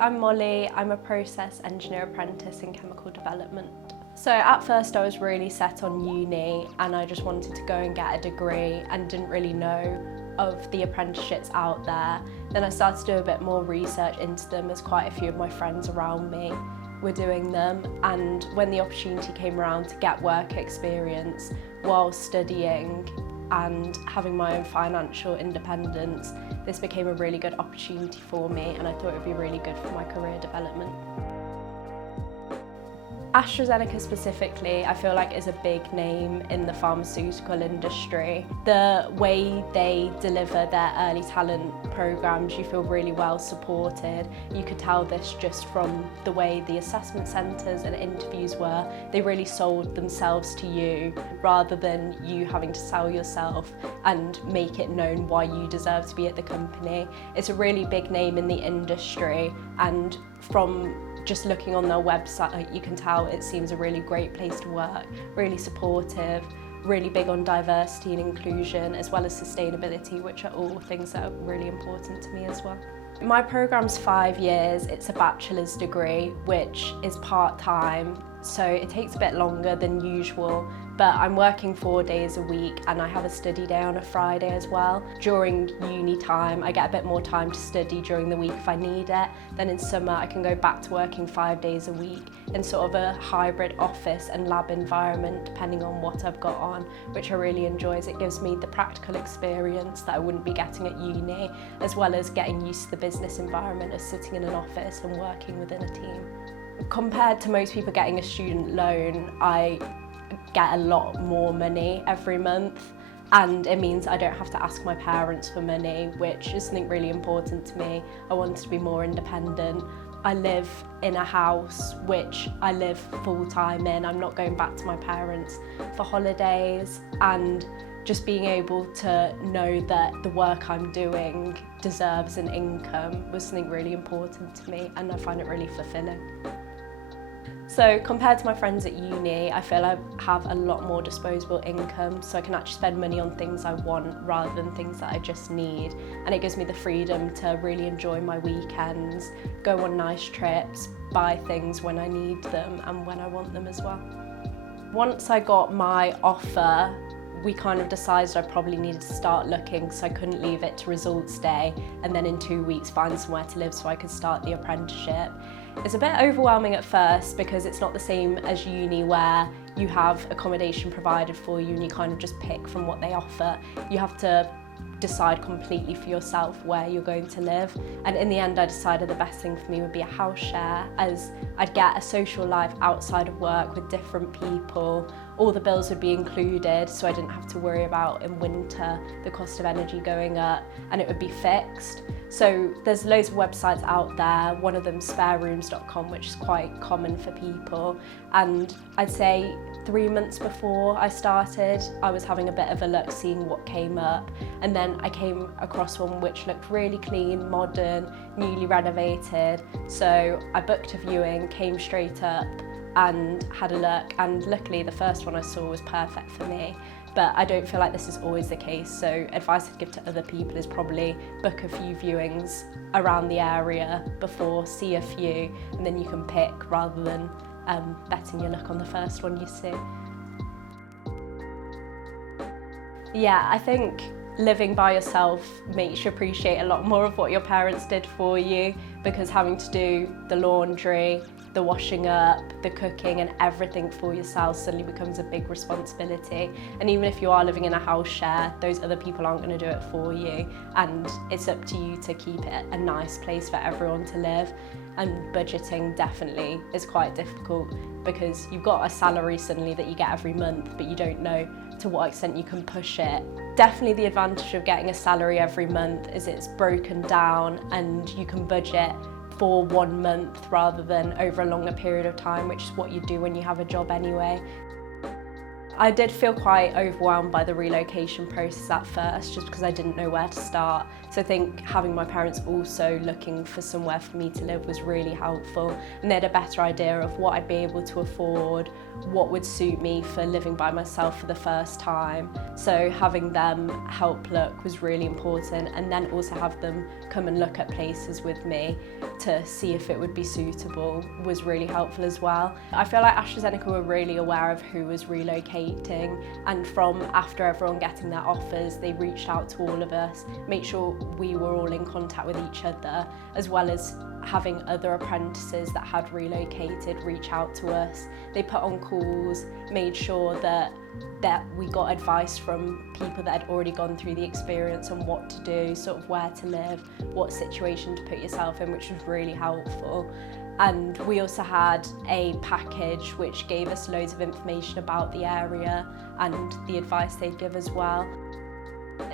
I'm Molly. I'm a process engineer apprentice in chemical development. So at first I was really set on uni and I just wanted to go and get a degree and didn't really know of the apprenticeships out there. Then I started to do a bit more research into them as quite a few of my friends around me were doing them, and when the opportunity came around to get work experience while studying and having my own financial independence, this became a really good opportunity for me and I thought it would be really good for my career development. AstraZeneca specifically, I feel like is a big name in the pharmaceutical industry. The way they deliver their early talent programs, you feel really well supported. You could tell this just from the way the assessment centres and interviews were. They really sold themselves to you rather than you having to sell yourself and make it known why you deserve to be at the company. It's a really big name in the industry, and from just looking on their website, you can tell it seems a really great place to work, really supportive, really big on diversity and inclusion, as well as sustainability, which are all things that are really important to me as well. My programme's 5 years. It's a bachelor's degree, which is part-time, so it takes a bit longer than usual, but I'm working 4 days a week and I have a study day on a Friday as well. During uni time, I get a bit more time to study during the week if I need it. Then in summer, I can go back to working 5 days a week in sort of a hybrid office and lab environment, depending on what I've got on, which I really enjoy, as it gives me the practical experience that I wouldn't be getting at uni, as well as getting used to the business environment of sitting in an office and working within a team. Compared to most people getting a student loan, I get a lot more money every month, and it means I don't have to ask my parents for money, which is something really important to me. I want to be more independent. I live in a house which I live full-time in. I'm not going back to my parents for holidays, and just being able to know that the work I'm doing deserves an income was something really important to me, and I find it really fulfilling. So compared to my friends at uni, I feel I have a lot more disposable income, so I can actually spend money on things I want rather than things that I just need. And it gives me the freedom to really enjoy my weekends, go on nice trips, buy things when I need them and when I want them as well. Once I got my offer, we kind of decided I probably needed to start looking, so I couldn't leave it to results day and then in 2 weeks find somewhere to live so I could start the apprenticeship. It's a bit overwhelming at first because it's not the same as uni where you have accommodation provided for you and you kind of just pick from what they offer. You have to decide completely for yourself where you're going to live, and in the end I decided the best thing for me would be a house share, as I'd get a social life outside of work with different people. All the bills would be included, so I didn't have to worry about in winter the cost of energy going up, and it would be fixed. So there's loads of websites out there, one of them sparerooms.com, which is quite common for people, and I'd say 3 months before I started, I was having a bit of a look seeing what came up, and then I came across one which looked really clean, modern, newly renovated. So I booked a viewing, came straight up and had a look, and luckily the first one I saw was perfect for me. But I don't feel like this is always the case, so advice I'd give to other people is probably book a few viewings around the area before, see a few, and then you can pick rather than betting your luck on the first one you see. Yeah, I think living by yourself makes you appreciate a lot more of what your parents did for you, because having to do the laundry, the washing up, the cooking and everything for yourself suddenly becomes a big responsibility. And even if you are living in a house share, those other people aren't going to do it for you, and it's up to you to keep it a nice place for everyone to live. And budgeting definitely is quite difficult because you've got a salary suddenly that you get every month, but you don't know to what extent you can push it. Definitely the advantage of getting a salary every month is it's broken down and you can budget for 1 month rather than over a longer period of time, which is what you do when you have a job anyway. I did feel quite overwhelmed by the relocation process at first, just because I didn't know where to start. So I think having my parents also looking for somewhere for me to live was really helpful, and they had a better idea of what I'd be able to afford, what would suit me for living by myself for the first time. So having them help look was really important, and then also have them come and look at places with me to see if it would be suitable was really helpful as well. I feel like AstraZeneca were really aware of who was relocating, and from after everyone getting their offers, they reached out to all of us, make sure we were all in contact with each other, as well as having other apprentices that had relocated reach out to us. They put on calls, made sure that we got advice from people that had already gone through the experience on what to do, sort of where to live, what situation to put yourself in, which was really helpful. And we also had a package which gave us loads of information about the area and the advice they'd give as well.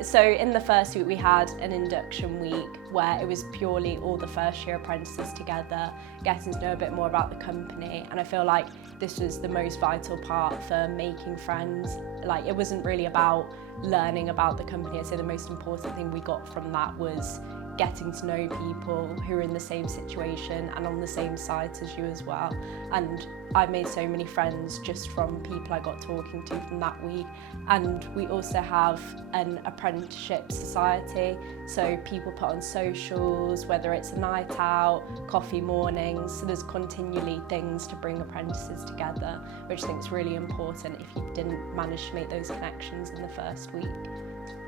So in the first week we had an induction week where it was purely all the first year apprentices together, getting to know a bit more about the company, and I feel like this was the most vital part for making friends. Like, it wasn't really about learning about the company. I'd say the most important thing we got from that was getting to know people who are in the same situation and on the same site as you as well. And I made so many friends just from people I got talking to from that week. And we also have an apprenticeship society, so people put on socials, whether it's a night out, coffee mornings, so there's continually things to bring apprentices together, which I think is really important if you didn't manage to make those connections in the first week.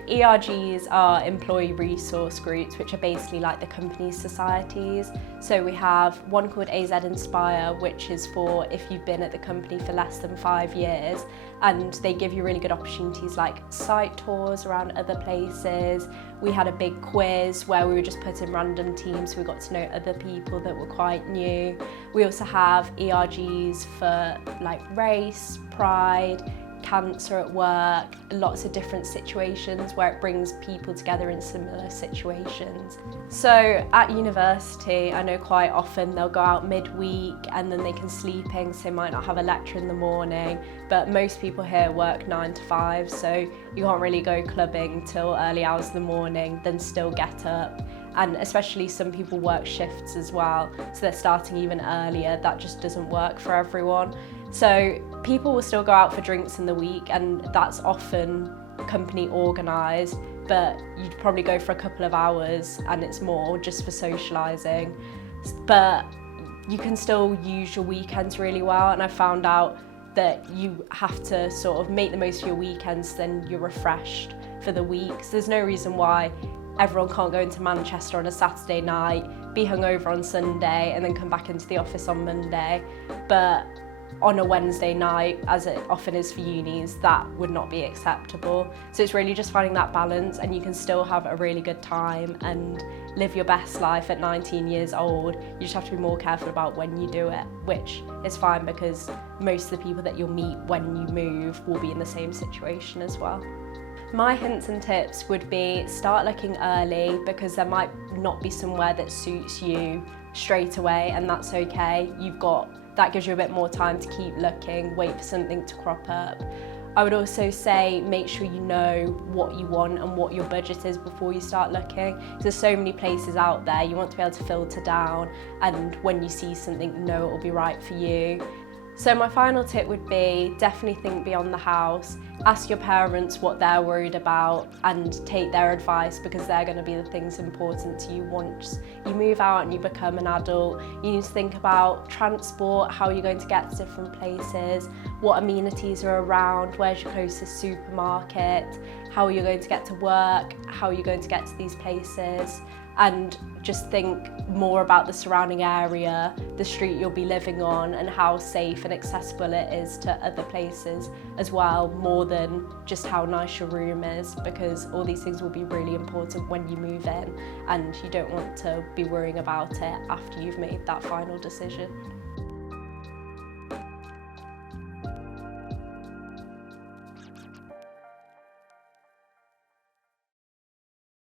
ERGs are employee resource groups, which are basically like the company's societies. So we have one called AZ Inspire, which is for if you've been at the company for less than 5 years, and they give you really good opportunities like site tours around other places. We had a big quiz where we were just put in random teams, so we got to know other people that were quite new. We also have ERGs for like race, pride, cancer at work, lots of different situations where it brings people together in similar situations. So at university, I know quite often they'll go out midweek and then they can sleep in, so they might not have a lecture in the morning, but most people here work 9 to 5, so you can't really go clubbing till early hours of the morning, then still get up. And especially some people work shifts as well, so they're starting even earlier. That just doesn't work for everyone. So people will still go out for drinks in the week, and that's often company organised, but you'd probably go for a couple of hours and it's more just for socialising. But you can still use your weekends really well, and I found out that you have to sort of make the most of your weekends, then you're refreshed for the week. So there's no reason why everyone can't go into Manchester on a Saturday night, be hungover on Sunday, and then come back into the office on Monday. But on a Wednesday night, as it often is for unis, that would not be acceptable. So it's really just finding that balance, and you can still have a really good time and live your best life at 19 years old. You just have to be more careful about when you do it, which is fine because most of the people that you'll meet when you move will be in the same situation as well. My hints and tips would be start looking early, because there might not be somewhere that suits you straight away, and that's okay. That gives you a bit more time to keep looking, wait for something to crop up. I would also say make sure you know what you want and what your budget is before you start looking. There's so many places out there, you want to be able to filter down, and when you see something, you know it will be right for you. So my final tip would be definitely think beyond the house. Ask your parents what they're worried about and take their advice, because they're going to be the things important to you once you move out and you become an adult. You need to think about transport, how you're going to get to different places, what amenities are around, where's your closest supermarket, how you're going to get to work, how you're going to get to these places, and just think more about the surrounding area, the street you'll be living on, and how safe and accessible it is to other places as well, more than just how nice your room is, because all these things will be really important when you move in, and you don't want to be worrying about it after you've made that final decision.